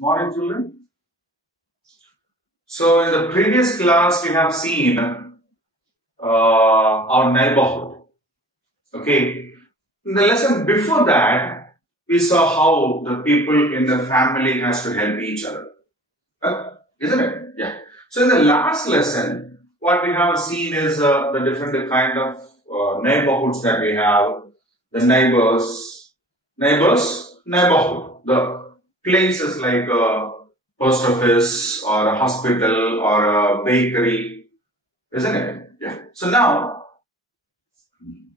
Morning, children. So, in the previous class, we have seen our neighborhood. Okay. In the lesson before that, we saw how the people in the family has to help each other. Isn't it? Yeah. So, in the last lesson, what we have seen is the different kind of neighborhoods that we have. The neighborhood. The places like a post office or a hospital or a bakery, isn't it? Yeah. So now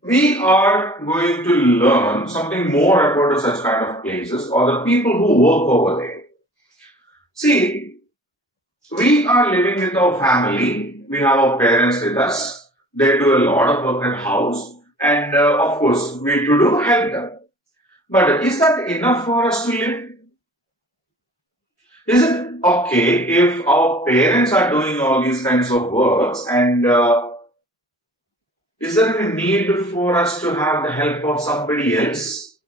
we are going to learn something more about such kind of places or the people who work over there. See, we are living with our family. We have our parents with us. They do a lot of work at house, and of course we do help them. But is that enough for us to live? Is it okay if our parents are doing all these kinds of works, and is there any need for us to have the help of somebody else?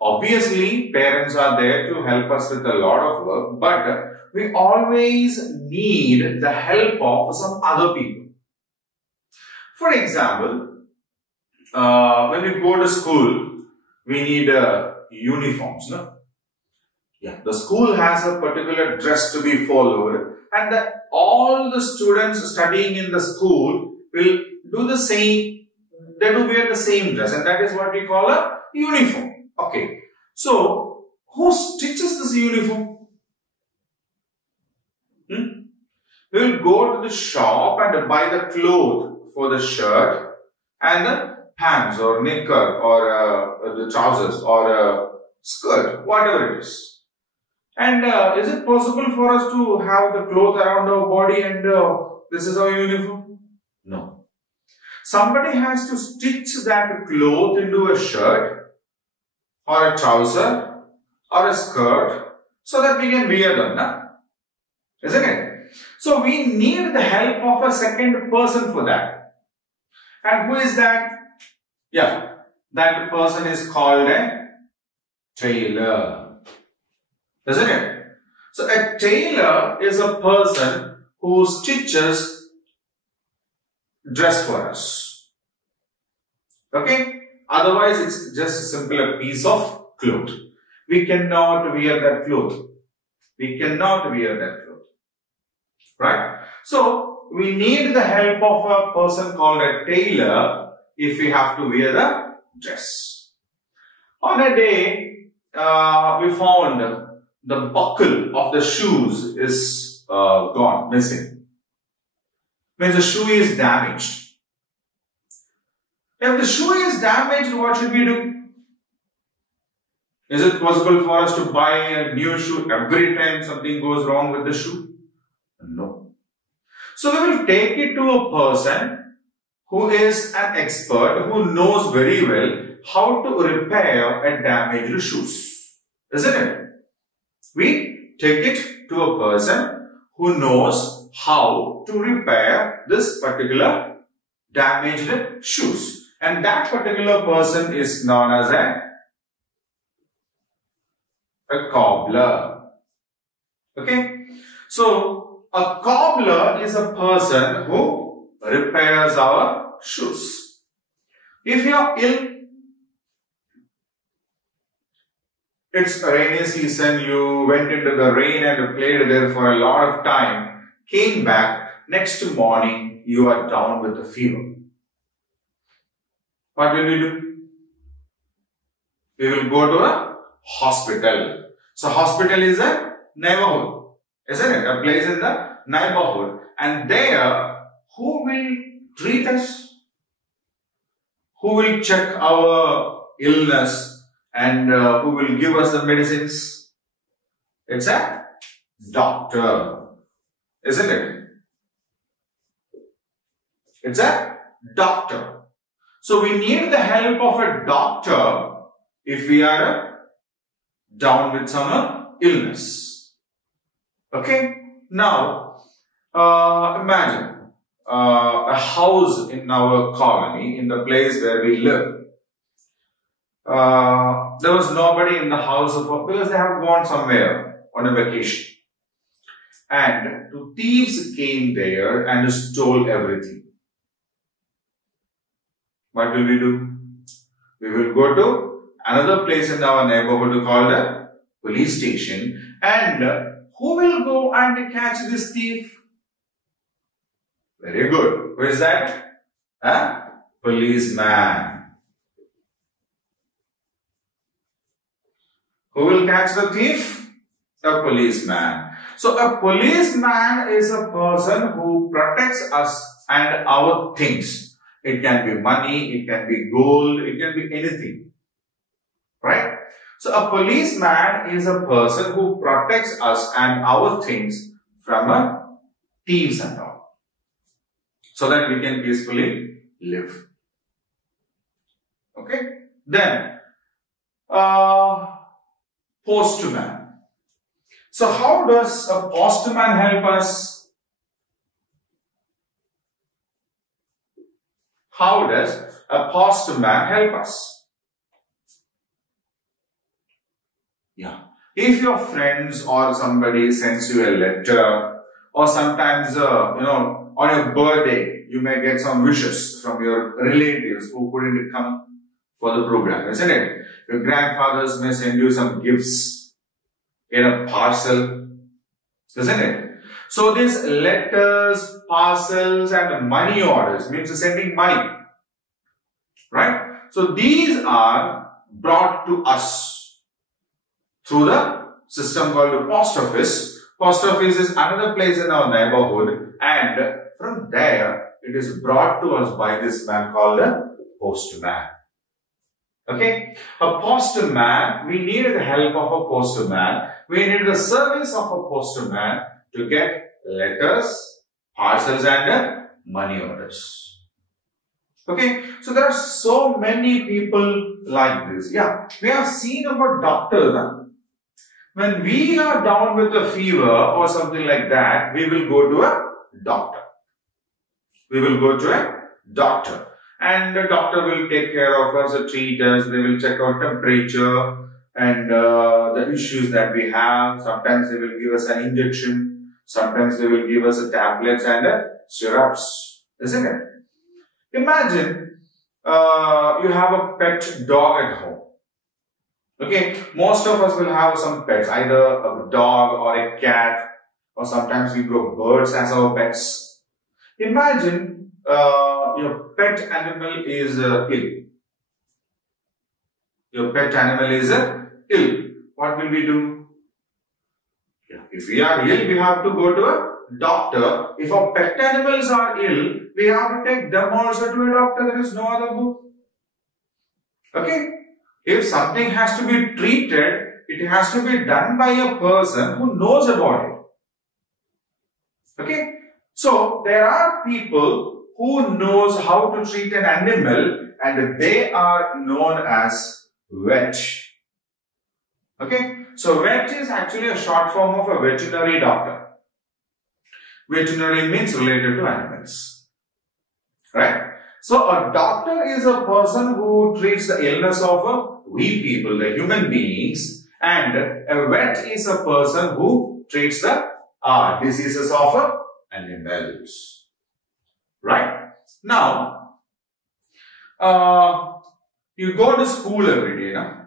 Obviously, parents are there to help us with a lot of work, but we always need the help of some other people. For example, when we go to school, we need uniforms, no? Yeah, the school has a particular dress to be followed, and all the students studying in the school will do the same. They do wear the same dress, and that is what we call a uniform. Okay, so who stitches this uniform? We will go to the shop and buy the cloth for the shirt and the pants or knicker or the trousers or skirt, whatever it is. And is it possible for us to have the cloth around our body and this is our uniform? No. Somebody has to stitch that cloth into a shirt or a trouser or a skirt so that we can wear them, na? Isn't it? So we need the help of a second person for that. And who is that? Yeah, that person is called a tailor. Isn't it? So a tailor is a person who stitches dress for us. Okay? Otherwise, it's just a simple piece of cloth. We cannot wear that cloth. We cannot wear that cloth. Right? So, we need the help of a person called a tailor if we have to wear the dress. On a day, we found the buckle of the shoes is gone, missing. Means the shoe is damaged. If the shoe is damaged, what should we do? Is it possible for us to buy a new shoe every time something goes wrong with the shoe? No. So we will take it to a person who is an expert, who knows very well how to repair a damaged shoes. Isn't it? We take it to a person who knows how to repair this particular damaged shoes. And that particular person is known as a cobbler. Okay? So, a cobbler is a person who repairs our shoes. If you are ill, it's a rainy season, you went into the rain and played there for a lot of time, came back, next morning you are down with a fever. What will we do? We will go to a hospital. So hospital is a neighborhood, isn't it? A place in the neighborhood. And there, who will treat us? Who will check our illness? And who will give us the medicines? It's a doctor, isn't it? It's a doctor. So we need the help of a doctor if we are down with some illness. Okay? Now, imagine a house in our colony, in the place where we live. there was nobody in the house because they have gone somewhere on a vacation. And two thieves came there and stole everything. What will we do? We will go to another place in our neighborhood called a police station. And who will go and catch this thief? Very good. Who is that? A policeman. Who will catch the thief? A policeman. So a policeman is a person who protects us and our things. It can be money, it can be gold, it can be anything. Right? So a policeman is a person who protects us and our things from thieves and all, so that we can peacefully live. Okay? Then, postman. So how does a postman help us? How does a postman help us? Yeah. If your friends or somebody sends you a letter, or sometimes, on your birthday, you may get some wishes from your relatives who couldn't come for the program, isn't it? Your grandfathers may send you some gifts in a parcel, isn't it? So these letters, parcels and money orders means sending money, right? So these are brought to us through the system called the post office. Post office is another place in our neighborhood, and from there it is brought to us by this man called a postman. Okay, a postman, we need the help of a postman. We need the service of a postman to get letters, parcels and money orders. Okay, so there are so many people like this. Yeah, we have seen about doctors. When we are down with a fever or something like that, we will go to a doctor. We will go to a doctor. And the doctor will take care of us, treat us, they will check our temperature and the issues that we have. Sometimes they will give us an injection. Sometimes they will give us tablets and syrups, isn't it? Imagine you have a pet dog at home. Okay, most of us will have some pets, either a dog or a cat, or sometimes we grow birds as our pets. Imagine your pet animal is ill. Your pet animal is ill. What will we do? If we are ill, we have to go to a doctor. If our pet animals are ill, we have to take them also to a doctor. There is no other go. Okay? If something has to be treated, it has to be done by a person who knows about it. Okay? So, there are people who knows how to treat an animal, and they are known as vet. Okay? So, vet is actually a short form of a veterinary doctor. Veterinary means related to animals. Right? So, a doctor is a person who treats the illness of we people, the human beings, and a vet is a person who treats the diseases of animals. Right? Now, you go to school every day, no?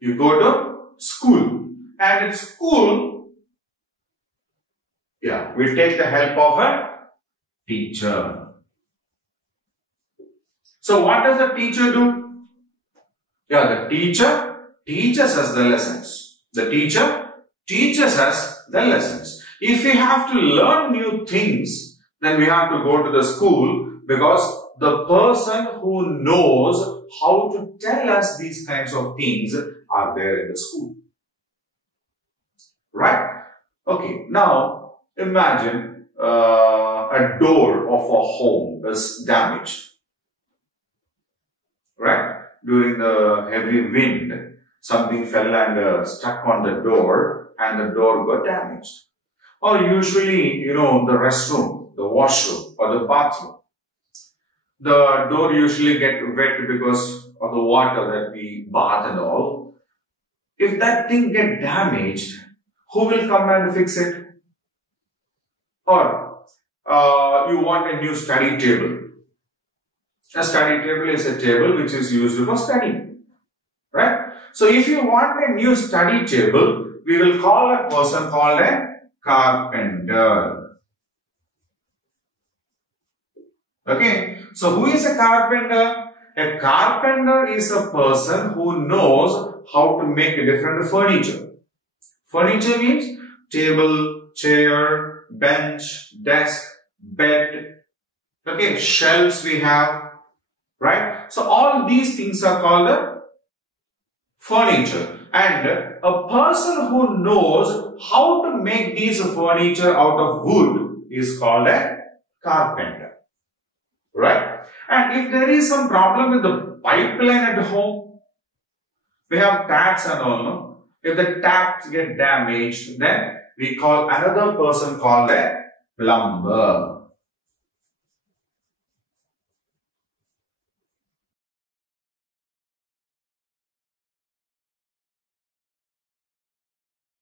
You go to school, and in school, we take the help of a teacher. So, what does the teacher do? The teacher teaches us the lessons. The teacher teaches us the lessons. If we have to learn new things, then we have to go to the school, because the person who knows how to tell us these kinds of things are there in the school. Right? Okay, now imagine a door of a home is damaged. Right? During the heavy wind, something fell and stuck on the door, and the door got damaged. Or usually, the restroom, the washroom or the bathroom. The door usually get wet because or the water that we bath and all, if that thing get damaged, who will come and fix it? Or you want a new study table. A study table is a table which is used for study, right? So if you want a new study table, we will call a person called a carpenter. Okay, so who is a carpenter? A carpenter is a person who knows how to make a different furniture. Furniture means table, chair, bench, desk, bed, okay, shelves we have, right? So all these things are called furniture. And a person who knows how to make these furniture out of wood is called a carpenter, right? And if there is some problem with the pipeline at home, we have taps and all, no? If the taps get damaged, then we call another person called a plumber.